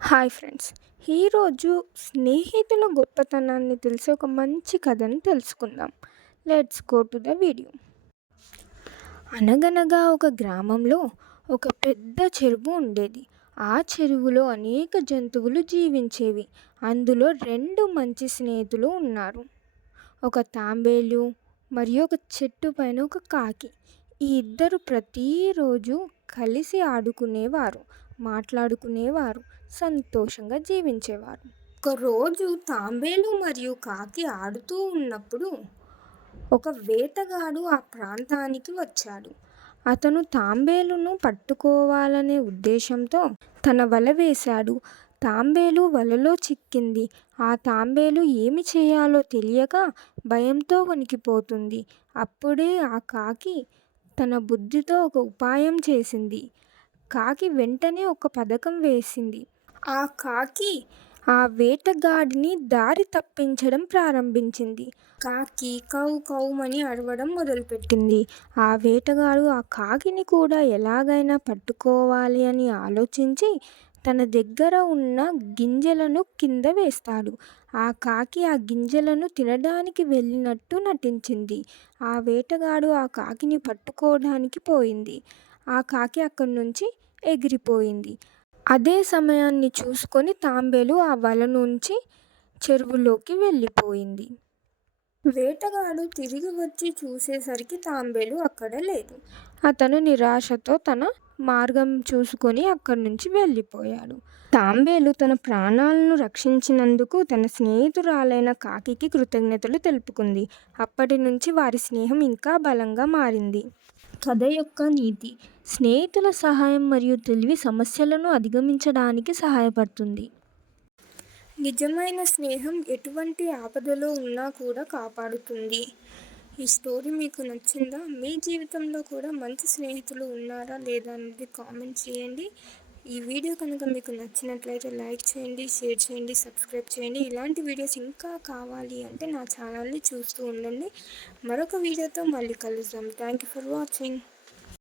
Hi friends, ఈరోజు స్నేహితుల గొప్పతనాన్ని తెలిసే ఒక మంచి కథను తెలుసుకుందాం. Let's go to the video. అనగనగా ఒక గ్రామంలో ఒక పెద్ద చెరువు ఉండేది. ఆ చెరువులో అనేక జంతువులు జీవించేవి. అందులో రెండు మంచి స్నేహితులు ఉన్నారు. ఒక తాంబేలు మరియు ఒక చెట్టు పైన ఒక కాకి. ఈ ఇద్దరు ప్రతిరోజు కలిసి ఆడుకునేవారు, మాట్లాడుకునేవారు, సంతోషంగా జీవించేవారు. ఒకరోజు తాంబేలు మరియు కాకి ఆడుతూ ఉన్నప్పుడు ఒక వేటగాడు ఆ ప్రాంతానికి వచ్చాడు. అతను తాంబేలును పట్టుకోవాలనే ఉద్దేశంతో తన వల వేశాడు. తాంబేలు వలలో చిక్కింది. ఆ తాంబేలు ఏమి చేయాలో తెలియక భయంతో వణికిపోతుంది. అప్పుడే ఆ కాకి తన బుద్ధితో ఒక ఉపాయం చేసింది. కాకి వెంటనే ఒక పథకం వేసింది. ఆ కాకి ఆ వేటగాడిని దారి తప్పించడం ప్రారంభించింది. కాకి కౌ కౌమని అరవడం మొదలుపెట్టింది. ఆ వేటగాడు ఆ కాకిని కూడా ఎలాగైనా పట్టుకోవాలి అని ఆలోచించి తన దగ్గర ఉన్న గింజలను కింద వేస్తాడు. ఆ కాకి ఆ గింజలను తినడానికి వెళ్ళినట్టు నటించింది. ఆ వేటగాడు ఆ కాకిని పట్టుకోవడానికి పోయింది. ఆ కాకి అక్కడి నుంచి ఎగిరిపోయింది. అదే సమయాన్ని చూసుకొని తాంబేలు ఆ వల నుంచి చెరువులోకి వెళ్ళిపోయింది. వేటగాడు తిరిగి వచ్చి చూసేసరికి తాంబేలు అక్కడ లేదు. అతను నిరాశతో తన మార్గం చూసుకొని అక్కడి నుంచి వెళ్ళిపోయాడు. తాంబేలు తన ప్రాణాలను రక్షించినందుకు తన స్నేహితురాలైన కాకికి కృతజ్ఞతలు తెలుపుకుంది. అప్పటి నుంచి వారి స్నేహం ఇంకా బలంగా మారింది. కథ యొక్క నీతి: స్నేహితుల సహాయం మరియు తెలివి సమస్యలను అధిగమించడానికి సహాయపడుతుంది. నిజమైన స్నేహం ఎటువంటి ఆపదలో ఉన్నా కూడా కాపాడుతుంది. ఈ స్టోరీ మీకు నచ్చిందా? మీ జీవితంలో కూడా మంచి స్నేహితులు ఉన్నారా లేదా అనేది కామెంట్ చేయండి. ఈ వీడియో కనుక మీకు నచ్చినట్లయితే లైక్ చేయండి, షేర్ చేయండి, సబ్స్క్రైబ్ చేయండి. ఇలాంటి వీడియోస్ ఇంకా కావాలి అంటే నా ఛానల్ని చూస్తూ ఉండండి. మరొక వీడియోతో మళ్ళీ కలుద్దాం. Thank you for watching.